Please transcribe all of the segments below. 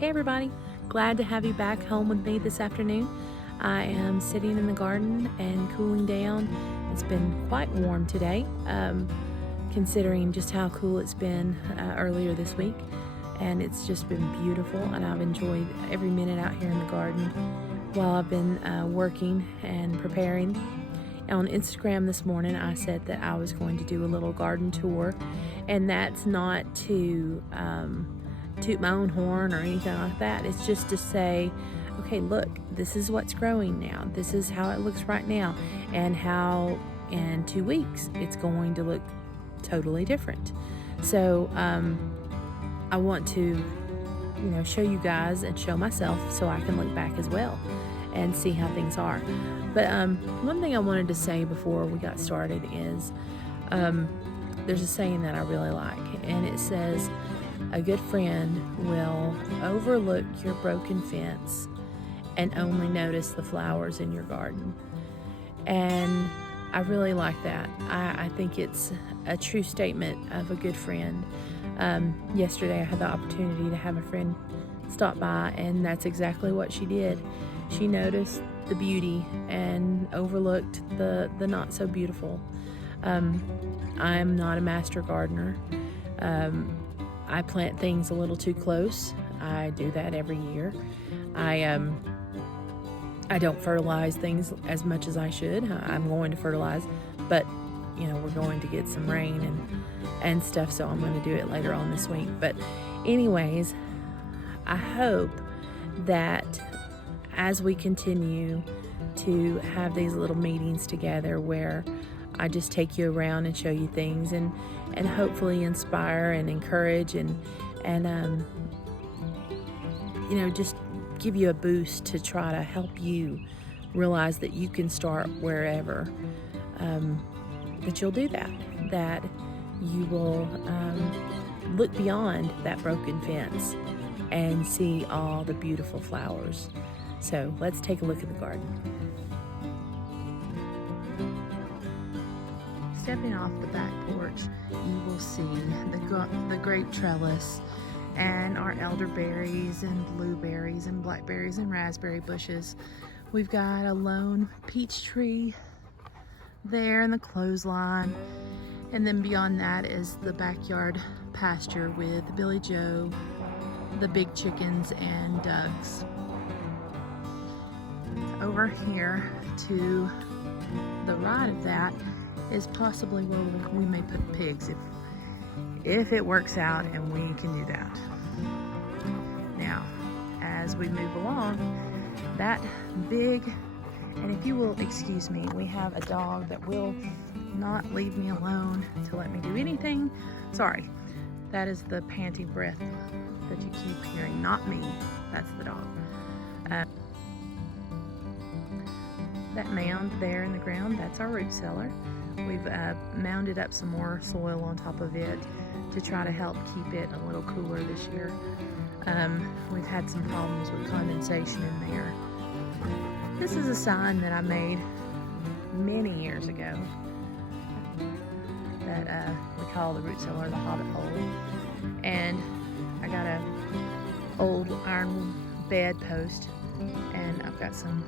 Hey everybody, glad to have you back home with me this afternoon. I am sitting in the garden and cooling down. It's been quite warm today, considering just how cool it's been earlier this week. And it's just been beautiful, and I've enjoyed every minute out here in the garden while I've been working and preparing. On Instagram this morning, I said that I was going to do a little garden tour, and that's not to toot my own horn or anything like that. It's just to say, okay, look, this is what's growing now. This is how it looks right now, and how in 2 weeks it's going to look totally different. So I want to, show you guys and show myself so I can look back as well and see how things are. But one thing I wanted to say before we got started is there's a saying that I really like, and it says, a good friend will overlook your broken fence and only notice the flowers in your garden. And I really like that. I think it's a true statement of a good friend. Yesterday I had the opportunity to have a friend stop by, and that's exactly what she did. She noticed the beauty and overlooked the not so beautiful. I'm not a master gardener. I plant things a little too close. I do that every year. I don't fertilize things as much as I should. I'm going to fertilize, but we're going to get some rain and stuff, so I'm going to do it later on this week. But anyways, I hope that as we continue to have these little meetings together where I just take you around and show you things and hopefully inspire and encourage and just give you a boost to try to help you realize that you can start wherever, that you'll do that you will look beyond that broken fence and see all the beautiful flowers. So let's take a look at the garden. Stepping off the back porch, you will see the grape trellis and our elderberries and blueberries and blackberries and raspberry bushes. We've got a lone peach tree there in the clothesline, and then beyond that is the backyard pasture with Billy Joe, the big chickens, and ducks. Over here to the right of that is possibly where we may put pigs if it works out and we can do that. Now, as we move along, that big, and if you will excuse me, we have a dog that will not leave me alone to let me do anything. Sorry, that is the panting breath that you keep hearing, not me, that's the dog. That mound there in the ground, that's our root cellar. We've mounded up some more soil on top of it to try to help keep it a little cooler this year. We've had some problems with condensation in there. This is a sign that I made many years ago that we call the root cellar the Hobbit Hole. And I got a old iron bedpost, and I've got some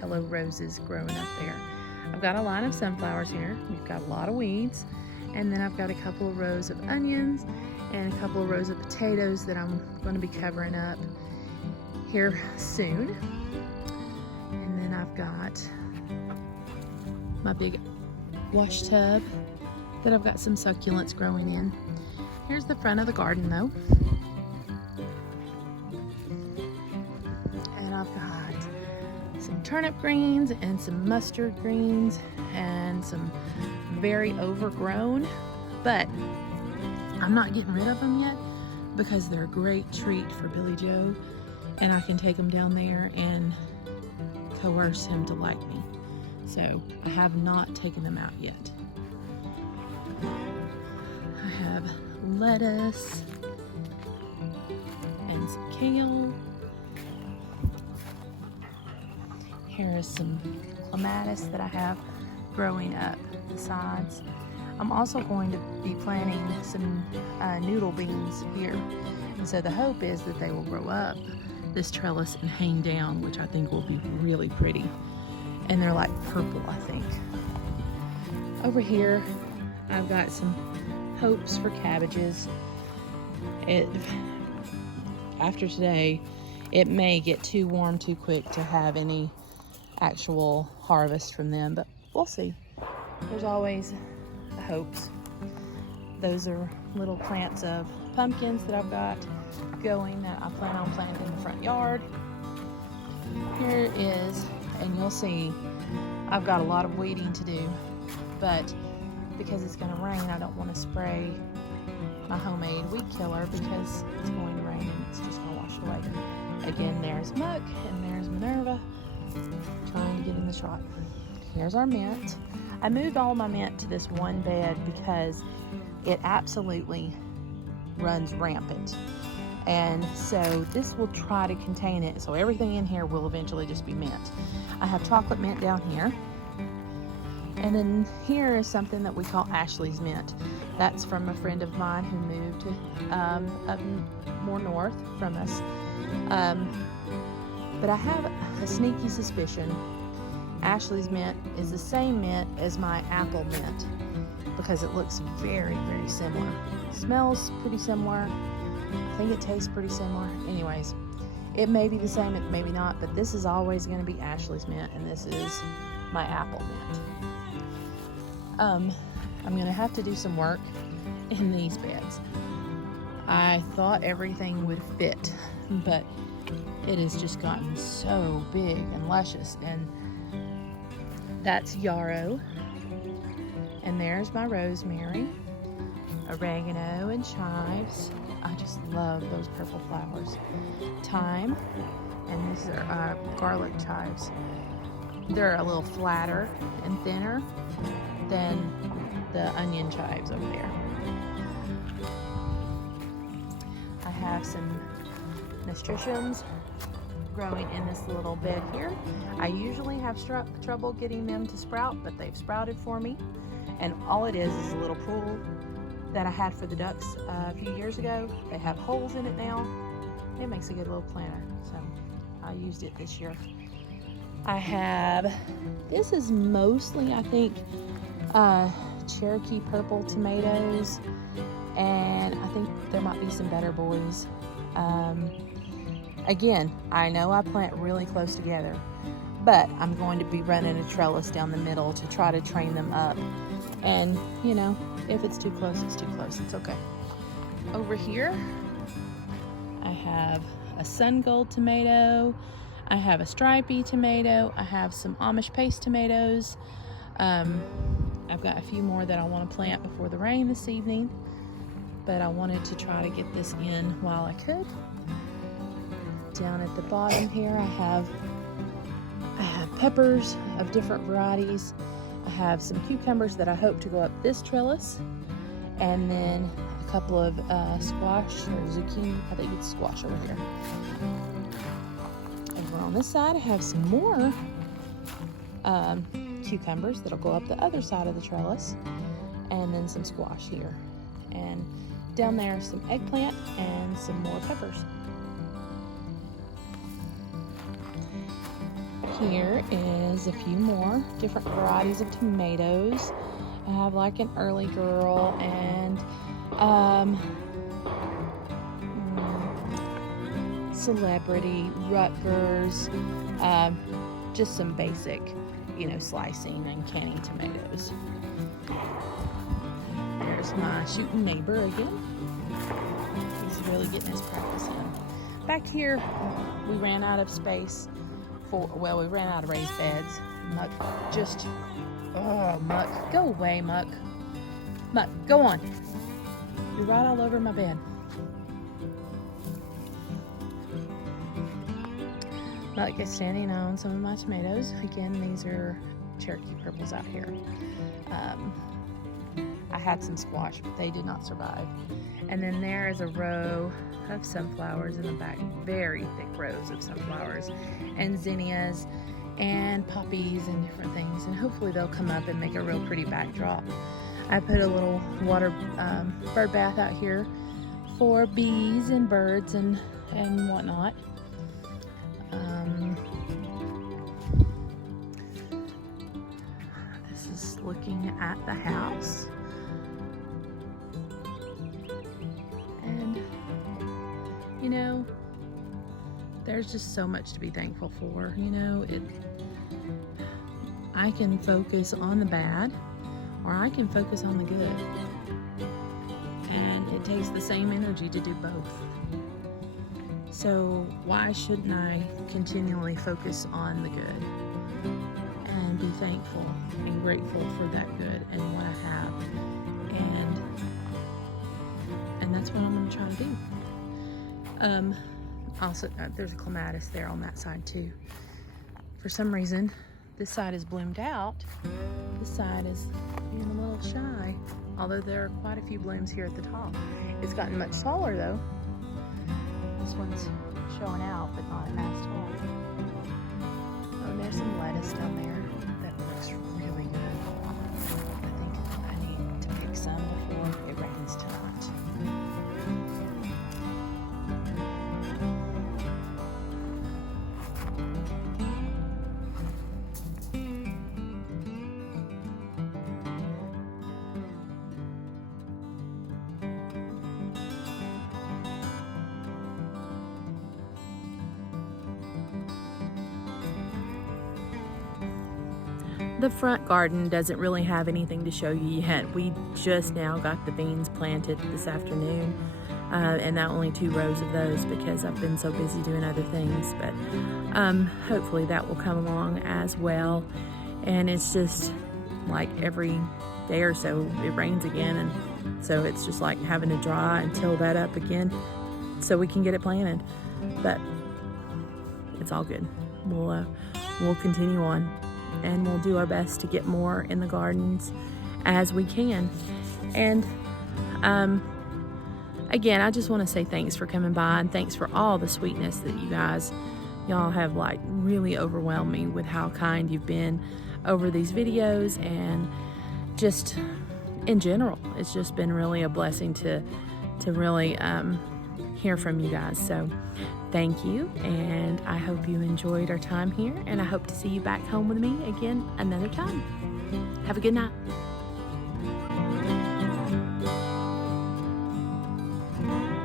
yellow roses growing up there. I've got a line of sunflowers here. We've got a lot of weeds, and then I've got a couple of rows of onions and a couple of rows of potatoes that I'm going to be covering up here soon. And then I've got my big wash tub that I've got some succulents growing in. Here's the front of the garden though. And I've got some turnip greens and some mustard greens and some very overgrown, but I'm not getting rid of them yet because they're a great treat for Billy Joe, and I can take them down there and coerce him to like me. So I have not taken them out yet. I have lettuce and some kale. Here is some clematis that I have growing up the sides. I'm also going to be planting some noodle beans here. And so the hope is that they will grow up this trellis and hang down, which I think will be really pretty. And they're like purple, I think. Over here, I've got some hopes for cabbages. After today, it may get too warm too quick to have any actual harvest from them, but we'll see. There's always hopes. Those are little plants of pumpkins that I've got going that I plan on planting in the front yard. Here is, and you'll see, I've got a lot of weeding to do, but because it's going to rain, I don't want to spray my homemade weed killer because it's going to rain and it's just going to wash it away. Again, there's Muck and there's Minerva trying to get in the shot. Here's our mint. I moved all my mint to this one bed because it absolutely runs rampant. And so this will try to contain it. So everything in here will eventually just be mint. I have chocolate mint down here. And then here is something that we call Ashley's mint. That's from a friend of mine who moved up more north from us. But I have a sneaky suspicion Ashley's mint is the same mint as my apple mint because it looks very, very similar. It smells pretty similar. I think it tastes pretty similar. Anyways, it may be the same, it may be not, but this is always going to be Ashley's mint, and this is my apple mint. I'm going to have to do some work in these beds. I thought everything would fit, but it has just gotten so big and luscious. And that's yarrow. And there's my rosemary, oregano, and chives. I just love those purple flowers. Thyme, and these are garlic chives. They're a little flatter and thinner than the onion chives over there. I have some nasturtiums growing in this little bed here. I usually have trouble getting them to sprout, but they've sprouted for me. And all it is a little pool that I had for the ducks a few years ago. They have holes in it now. It makes a good little planter, so I used it this year. I have, this is mostly, I think, Cherokee purple tomatoes, and I think there might be some Better Boys. Again, I know I plant really close together, but I'm going to be running a trellis down the middle to try to train them up. And, you know, if it's too close, it's too close. It's okay. Over here, I have a sun gold tomato. I have a stripy tomato. I have some Amish paste tomatoes. I've got a few more that I want to plant before the rain this evening, but I wanted to try to get this in while I could. Down at the bottom here, I have peppers of different varieties. I have some cucumbers that I hope to go up this trellis, and then a couple of squash or zucchini. I think it's squash over here. Over on this side, I have some more cucumbers that'll go up the other side of the trellis, and then some squash here. And down there, some eggplant and some more peppers. Here is a few more different varieties of tomatoes. I have like an Early Girl and Celebrity, Rutgers, just some basic, you know, slicing and canning tomatoes. There's my shooting neighbor again. He's really getting his practice in. Back here, we ran out of space. We ran out of raised beds. Muck just, oh, Muck, go away, Muck. Muck, go on. You're right all over my bed. Muck is standing on some of my tomatoes. Again, these are Cherokee purples out here. I had some squash, but they did not survive. And then there is a row of sunflowers in the back, very thick rows of sunflowers and zinnias and poppies and different things, and hopefully they'll come up and make a real pretty backdrop. I put a little water bird bath out here for bees and birds and whatnot. This is looking at the house. And, you know, there's just so much to be thankful for. You know, I can focus on the bad, or I can focus on the good. And it takes the same energy to do both. So why shouldn't I continually focus on the good and be thankful and grateful for that good and what I have? And that's what I'm going to try to do. Also, there's a clematis there on that side too. For some reason, this side is bloomed out. This side is being a little shy, although there are quite a few blooms here at the top. It's gotten much taller though. This one's showing out, but not at mass tall. Oh, and there's some lettuce down there that looks really good. I think I need to pick some before it rains tonight. The front garden doesn't really have anything to show you yet. We just now got the beans planted this afternoon, and now only 2 rows of those because I've been so busy doing other things. But hopefully that will come along as well. And it's just like every day or so it rains again, and so it's just like having to dry and till that up again so we can get it planted. But it's all good. We'll continue on. And we'll do our best to get more in the gardens as we can. And again, I just want to say thanks for coming by, and thanks for all the sweetness that y'all have like really overwhelmed me with how kind you've been over these videos, and just in general, it's just been really a blessing to really hear from you guys. So thank you, and I hope you enjoyed our time here, and I hope to see you back home with me again another time. Have a good night.